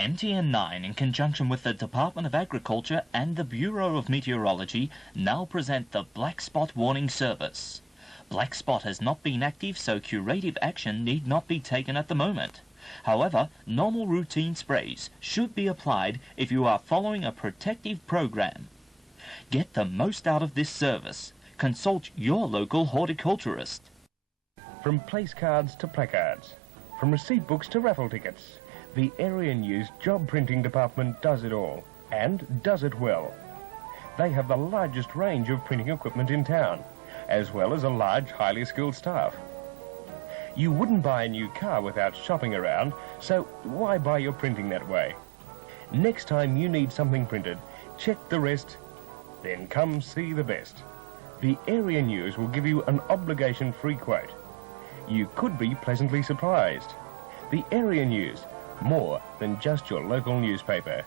MTN9, in conjunction with the Department of Agriculture and the Bureau of Meteorology, now present the Black Spot Warning Service. Black Spot has not been active, so curative action need not be taken at the moment. However, normal routine sprays should be applied if you are following a protective program. Get the most out of this service. Consult your local horticulturist. From place cards to placards, from receipt books to raffle tickets, the Area News job printing department does it all, and does it well. They have the largest range of printing equipment in town, as well as a large, highly skilled staff. You wouldn't buy a new car without shopping around, so why buy your printing that way? Next time you need something printed, check the rest, then come see the best. The Area News will give you an obligation-free quote. You could be pleasantly surprised. The Area News, more than just your local newspaper.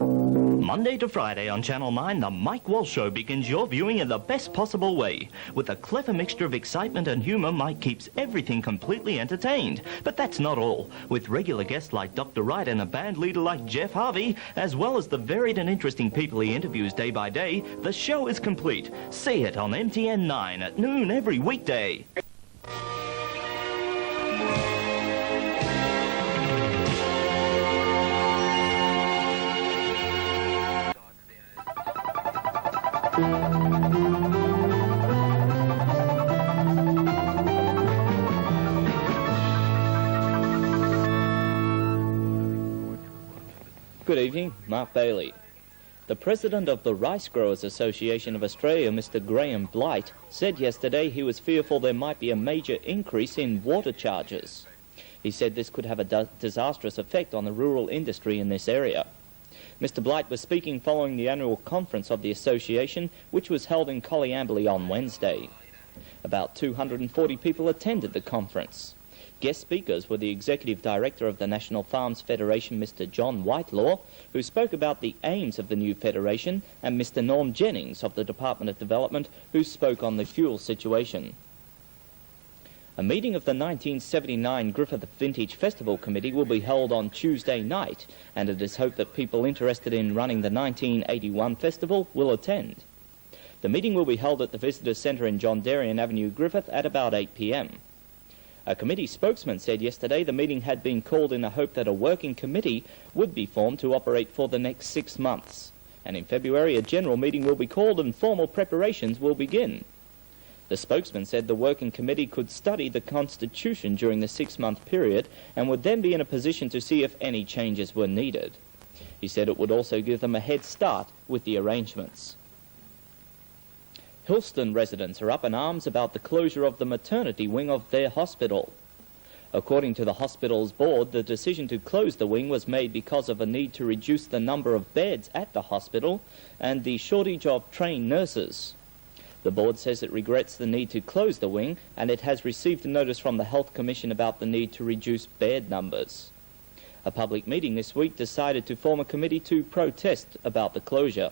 Monday to Friday on Channel 9, The Mike Walsh Show begins your viewing in the best possible way. With a clever mixture of excitement and humour, Mike keeps everything completely entertained. But that's not all. With regular guests like Dr. Wright and a band leader like Jeff Harvey, as well as the varied and interesting people he interviews day by day, the show is complete. See it on MTN9 at noon every weekday. Good evening, Mark Bailey. The president of the Rice Growers Association of Australia, Mr. Graham Blight, said yesterday he was fearful there might be a major increase in water charges. He said this could have a disastrous effect on the rural industry in this area. Mr. Blight was speaking following the annual conference of the association, which was held in Coleambally on Wednesday. About 240 people attended the conference. Guest speakers were the Executive Director of the National Farms Federation, Mr. John Whitelaw, who spoke about the aims of the new federation, and Mr. Norm Jennings of the Department of Development, who spoke on the fuel situation. A meeting of the 1979 Griffith Vintage Festival Committee will be held on Tuesday night, and it is hoped that people interested in running the 1981 festival will attend. The meeting will be held at the Visitor Centre in John Darien Avenue, Griffith, at about 8 p.m. A committee spokesman said yesterday the meeting had been called in the hope that a working committee would be formed to operate for the next 6 months. And in February, a general meeting will be called and formal preparations will begin. The spokesman said the working committee could study the Constitution during the 6-month period and would then be in a position to see if any changes were needed. He said it would also give them a head start with the arrangements. Hillston residents are up in arms about the closure of the maternity wing of their hospital. According to the hospital's board, the decision to close the wing was made because of a need to reduce the number of beds at the hospital and the shortage of trained nurses. The board says it regrets the need to close the wing, and it has received a notice from the Health Commission about the need to reduce bed numbers. A public meeting this week decided to form a committee to protest about the closure.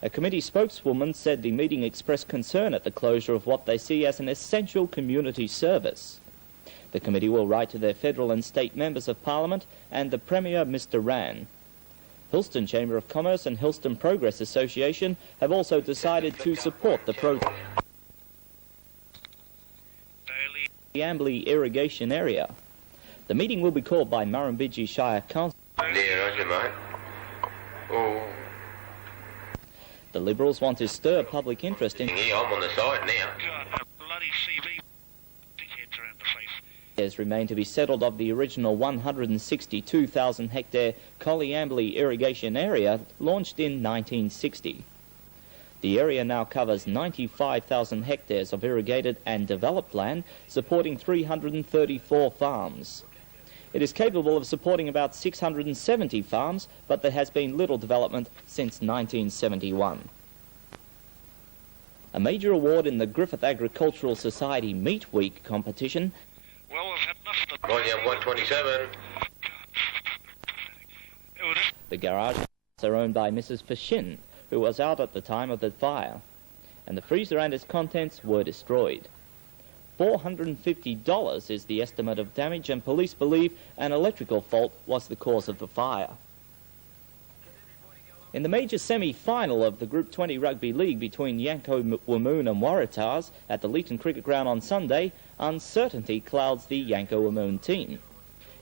A committee spokeswoman said the meeting expressed concern at the closure of what they see as an essential community service. The committee will write to their federal and state members of Parliament and the Premier, Mr. Rann. Hillston Chamber of Commerce and Hillston Progress Association have also decided to support the Coleambally irrigation area. The meeting will be called by Murrumbidgee Shire Council. Yeah, roger, mate. Oh. The Liberals want to stir public interest in... Yeah, I'm on the side now. God, a bloody CV dickheads around the face. ...has remained to be settled of the original 162,000-hectare Coleambally irrigation area launched in 1960. The area now covers 95,000 hectares of irrigated and developed land, supporting 334 farms. It is capable of supporting about 670 farms, but there has been little development since 1971. A major award in the Griffith Agricultural Society Meat Week competition. Well, we've had enough of the... Right, yeah, 127. The garages are owned by Mrs. Fashin, who was out at the time of the fire, and the freezer and its contents were destroyed. $450 is the estimate of damage, and police believe an electrical fault was the cause of the fire. In the major semi-final of the Group 20 Rugby League between Yanco Wamoon and Waratahs at the Leeton Cricket Ground on Sunday, uncertainty clouds the Yanco Wamoon team.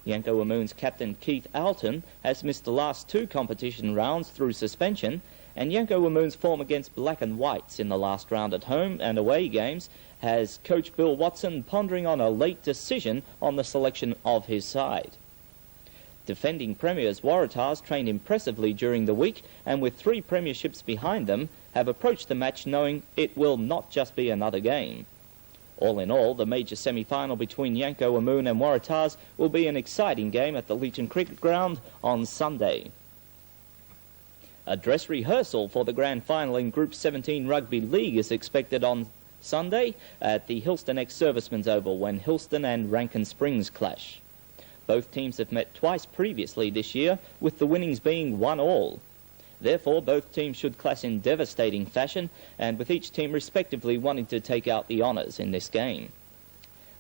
Yanco Wamoon's captain Keith Alton has missed the last 2 competition rounds through suspension, and Yanco Wamoon's form against Black and Whites in the last round at home and away games has coach Bill Watson pondering on a late decision on the selection of his side. Defending premiers Waratahs trained impressively during the week, and with 3 premierships behind them, have approached the match knowing it will not just be another game. All in all, the major semi-final between Yanco Wamoon and Waratahs will be an exciting game at the Leeton Cricket Ground on Sunday. A dress rehearsal for the grand final in Group 17 Rugby League is expected on Sunday at the Hillston ex-Servicemen's Oval when Hillston and Rankin Springs clash. Both teams have met twice previously this year, with the winnings being 1-1. Therefore, both teams should clash in devastating fashion, and with each team respectively wanting to take out the honours in this game.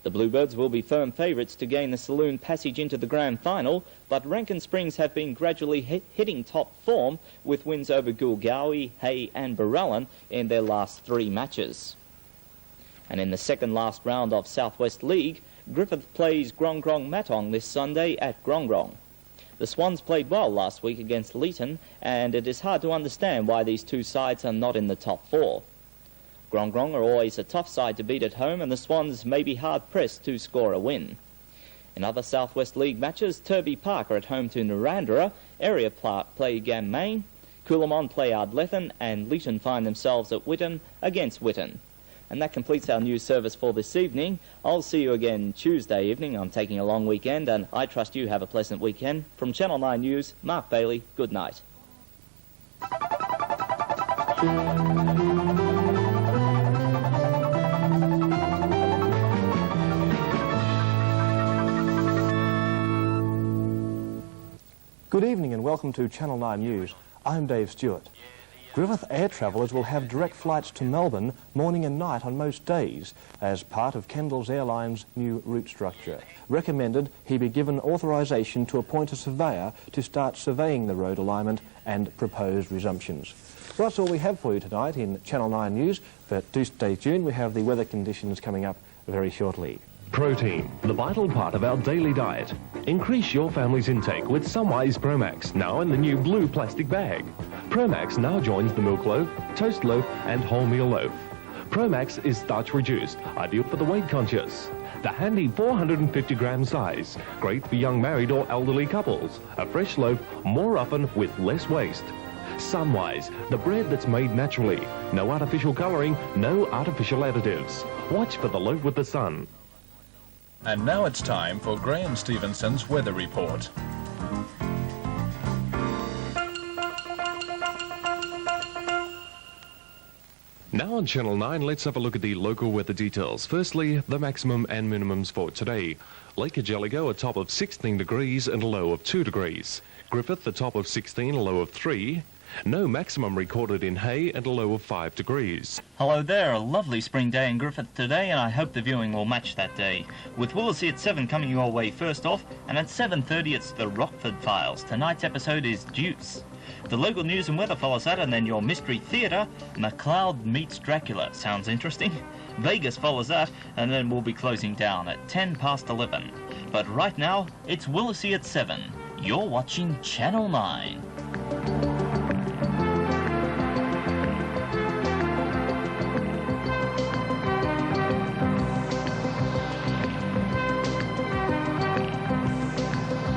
The Bluebirds will be firm favourites to gain the saloon passage into the grand final, but Rankin Springs have been gradually hitting top form with wins over Gulgowie, Hay and Barellan in their last 3 matches. And in the second last round of Southwest League, Griffith plays Grong Grong Matong this Sunday at Grong Grong. The Swans played well last week against Leeton, and it is hard to understand why these 2 sides are not in the top 4. Grong Grong are always a tough side to beat at home, and the Swans may be hard-pressed to score a win. In other Southwest League matches, Turvey Park are at home to Narrandera, Area play Gamme, Coolamon play Ardlethan, and Leeton find themselves at Whitton against Whitton. And that completes our news service for this evening. I'll see you again Tuesday evening. I'm taking a long weekend, and I trust you have a pleasant weekend. From Channel 9 News, Mark Bailey, good night. Good evening and welcome to Channel 9 News. I'm Dave Stewart. Griffith air travellers will have direct flights to Melbourne morning and night on most days as part of Kendall's Airlines' new route structure. Recommended he be given authorisation to appoint a surveyor to start surveying the road alignment and proposed resumptions. Well, that's all we have for you tonight in Channel 9 News, but do stay tuned. We have the weather conditions coming up very shortly. Protein, the vital part of our daily diet. Increase your family's intake with Sunwise Promax, now in the new blue plastic bag. Promax now joins the milk loaf, toast loaf and wholemeal loaf. Promax is starch reduced, ideal for the weight conscious. The handy 450-gram size, great for young married or elderly couples. A fresh loaf more often with less waste. Sunwise, the bread that's made naturally. No artificial colouring, no artificial additives. Watch for the loaf with the sun. And now it's time for Graham Stevenson's weather report. Now on Channel 9, let's have a look at the local weather details. Firstly, the maximum and minimums for today. Lake Ajeligo, a top of 16 degrees and a low of 2 degrees. Griffith, a top of 16, a low of 3. No maximum recorded in Hay and a low of 5 degrees. Hello there, a lovely spring day in Griffith today, and I hope the viewing will match that day. With Willisey at 7 coming your way first off, and at 7:30 it's the Rockford Files. Tonight's episode is Deuce. The local news and weather follows that, and then your mystery theatre, MacLeod meets Dracula. Sounds interesting? Vegas follows that, and then we'll be closing down at 11:10. But right now, it's Willisey at 7. You're watching Channel 9.